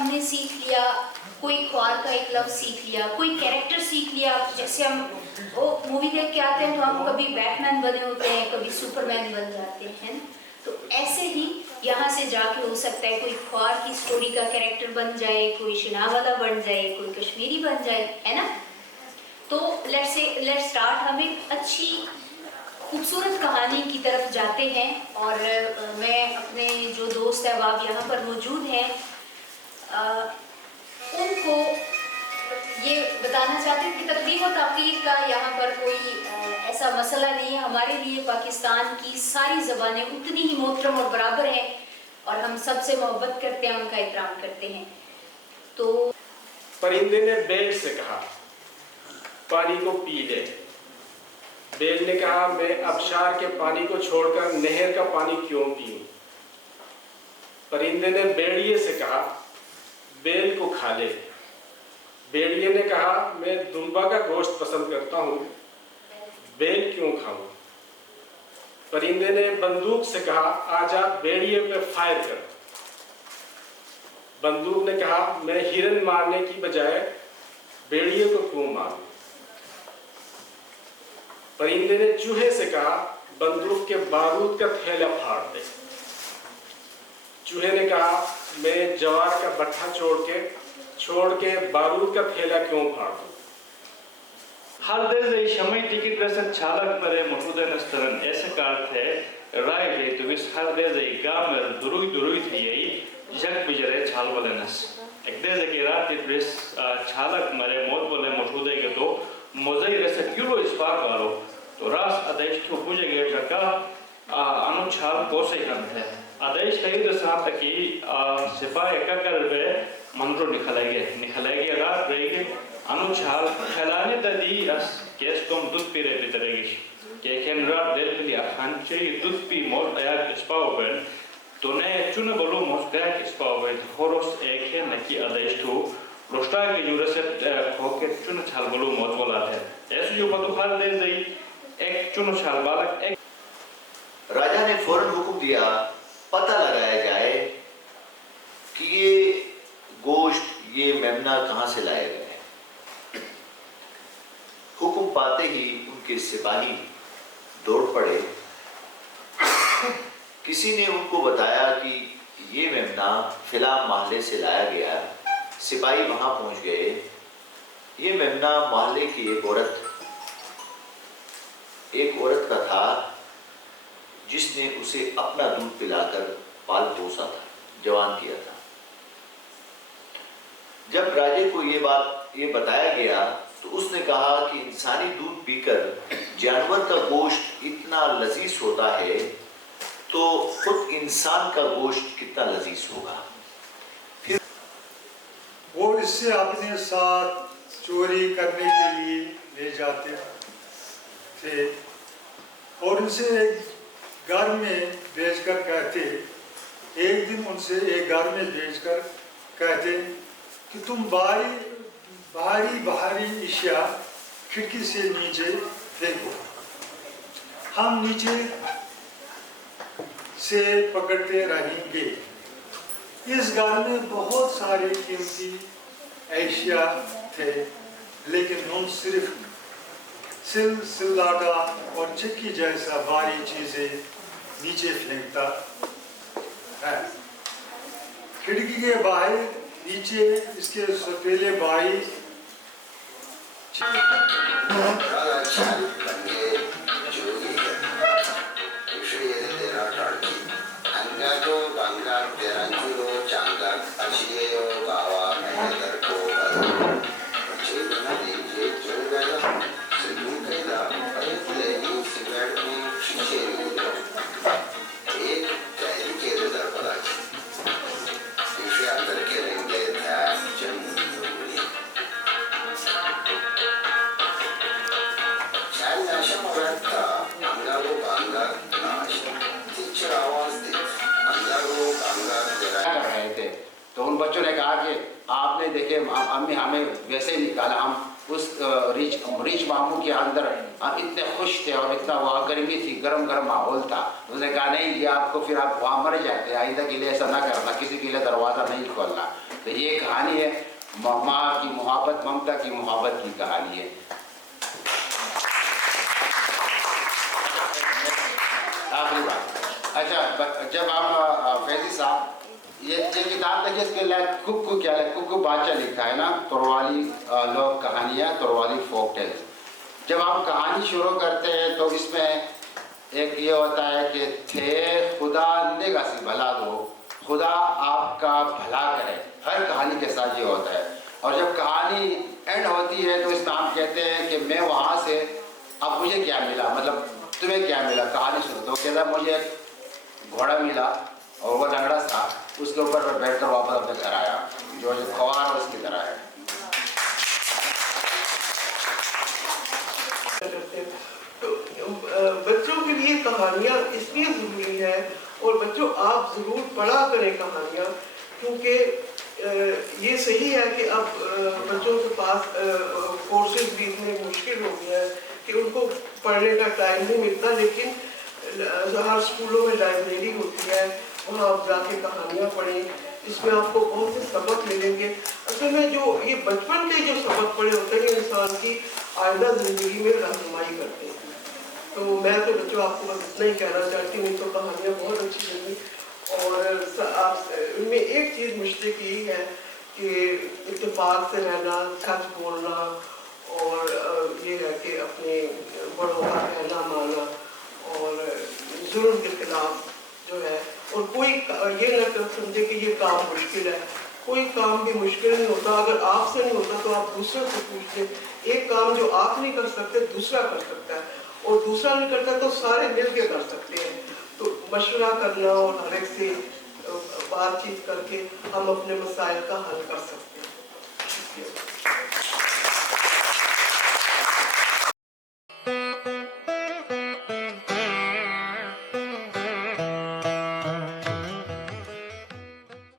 हमने सीख लिया, कोई ख्वार का एक लफ्ज़ सीख लिया, कोई कैरेक्टर सीख लिया। जैसे हम वो मूवी देख के आते हैं तो हम कभी बैटमैन बने होते हैं, कभी सुपरमैन बन जाते हैं। तो ऐसे ही यहाँ से जाके हो सकता है कोई ख्वार की स्टोरी का कैरेक्टर बन जाए, कोई शिनावाला बन जाए, कोई कश्मीरी बन जाए, है ना। तो लेट्स स्टार्ट। हम एक अच्छी खूबसूरत कहानी की तरफ जाते हैं और मैं अपने जो दोस्त अहबाब यहाँ पर मौजूद हैं उनको ये बताना चाहते हैं कि तकरीब और तहकीक का यहाँ पर कोई ऐसा मसला नहीं है। हमारे लिए पाकिस्तान की सारी ज़बानें उतनी ही मोहतरम और बराबर हैं और हम सबसे मोहब्बत करते हैं, उनका एहतराम करते हैं। तो परिंदे ने बेल से कहा, पानी को पी ले। बेल ने कहा, मैं आबशार के पानी को छोड़कर नहर का पानी क्यों पीऊं। परिंदे ने भेड़िए से कहा, बेल को खा ले। भेड़िए ने कहा, मैं दुम्बा का गोश्त पसंद करता हूँ, बेल क्यों खाऊं। परिंदे ने बंदूक से कहा, आजा भेड़िए पे फायर कर। बंदूक ने कहा, मैं हिरन मारने की बजाय भेड़िए को क्यों मारूं। परिंदे ने चूहे से कहा, बंदूक के बारूद का थैला फाड़ दे। चूहे ने कहा, मैं जवार का भट्ठा छोड़ के बारूद का थैला क्यों फाड़ दूं। Halde şamay tikitlesin çalak mere mutudan stran ऐसे कारत है राय जे तो विस halde जे गामर दुरुई थियई जग बिजरे छाल वलनस एक दे जे के रात इस छालक मरे मोत बोले मुठुदे के तो मोजई रसे क्यूरो स्पार वालो तो रास आदेश तो पूजे गए जका अनु छाल कोसे हम है आदेश कई तो साथ की सिपाही का करवे मंत्रो निखलाएगे रात रहेगे अनु छाल खलाने ददी अस केस तुम दूध पी रहे तरेगी के केंद्र दिल के खांचे दूध पी मोट आया स्पाओबल तो ने चुने बोलो मोट आया स्पाओबल होरोस एक है नकी आदेश तो रोस्टा के जुरे से होके चुने छाल बोलो मोट बोला है ऐसे जो पतु खाल दे दई एक चुनो छाल बालक एक राजा ने फौरन हुक्म दिया पता लगाया जाए कि ये गोश्त ये मेमना कहाँ से लाया गया है। हुक्म पाते ही उनके सिपाही दौड़ पड़े। किसी ने उनको बताया कि ये मेमना फिला मोहल्ले से लाया गया। सिपाही वहां पहुंच गए। ये मेमना मोहल्ले की एक औरत का था जिसने उसे अपना दूध पिलाकर पाल पोसा था, जवान किया था। जब राजे को ये बताया गया तो उसने कहा कि इंसानी दूध पीकर जानवर का गोश्त इतना लजीज होता है तो खुद इंसान का गोश्त कितना लजीज होगा। फिर वो इससे अपने साथ चोरी करने के लिए ले जाते थे और उनसे एक घर में भेजकर कहते, एक दिन उनसे एक घर में भेजकर कहते कि तुम भारी इशिया खिड़की से नीचे फेंको, हम नीचे से पकड़ते रहेंगे। इस घर में बहुत सारे कीमती एशिया थे लेकिन हम सिर्फ सिललाटा और चक्की जैसा भारी चीजें नीचे फेंकता है। खिड़की के बाहर नीचे इसके सफेले भाई तो उन बच्चों ने कहा कि आपने देखे अम्मी हमें वैसे ही निकाला, हम उस रिच मामू के अंदर हम इतने खुश थे और इतना वहाँ गर्मी थी, गर्म माहौल था। उसने कहा नहीं ये आपको फिर आप वहाँ मर जाते, आइंदा के लिए ऐसा ना करना, किसी के लिए दरवाज़ा नहीं खोलना। तो ये कहानी है माँ की मोहब्बत, ममता की मोहब्बत की कहानी है। आखिरी बात, अच्छा जब हम फैजी साहब ये किताब देखिए, इसके लिए कुक्कू क्या है, कुक्कू बादशाह लिखा है ना, तोरवाली लोक कहानियाँ, तोरवाली फोक टेल्स। जब आप कहानी शुरू करते हैं तो इसमें एक ये होता है कि थे खुदा नेगा सी भला दो, खुदा आपका भला करे, हर कहानी के साथ ये होता है। और जब कहानी एंड होती है तो इसमें आप कहते हैं कि मैं वहाँ से अब मुझे क्या मिला, मतलब तुम्हें क्या मिला, कहानी सुनो। तो कहता मुझे एक घोड़ा मिला और वो लंगड़ा था, उसके ऊपर बैठकर वापस अपने घर आया, जो ख्वार उसकी तरह है। बच्चों के लिए कहानियाँ इसलिए ज़रूरी है, और बच्चों आप ज़रूर पढ़ा करें कहानियाँ, क्योंकि ये सही है कि अब बच्चों के पास कोर्सेज भी इतने मुश्किल हो गए हैं कि उनको पढ़ने का टाइम नहीं मिलता, लेकिन हर स्कूलों में लाइब्रेरी होती है, वहाँ आप जाके कहानियाँ पढ़ें, इसमें आपको बहुत से सबक मिलेंगे। असल में जो ये बचपन के जो सबक पढ़े होते हैं, इंसान की आइंदा ज़िंदगी में रहनुमाई करते हैं। तो मैं तो बच्चों आपको बस इतना ही कहना चाहती हूँ, तो कहानियाँ बहुत अच्छी लगी। और आप इनमें एक चीज़ मुश्किल यही है कि इत्तेफाक से रहना, सच बोलना, और ये है कि अपने बड़ों का कहना माना, और जुल्म के खिलाफ जो है, और कोई ये न कर समझे कि ये काम मुश्किल है, कोई काम भी मुश्किल नहीं होता। अगर आपसे नहीं होता तो आप दूसरे से पूछ लें। एक काम जो आप नहीं कर सकते दूसरा कर सकता है, और दूसरा नहीं करता तो सारे मिल के कर सकते हैं। तो मशवरा करना और हर एक से बातचीत करके हम अपने मसाइल का हल कर सकते हैं।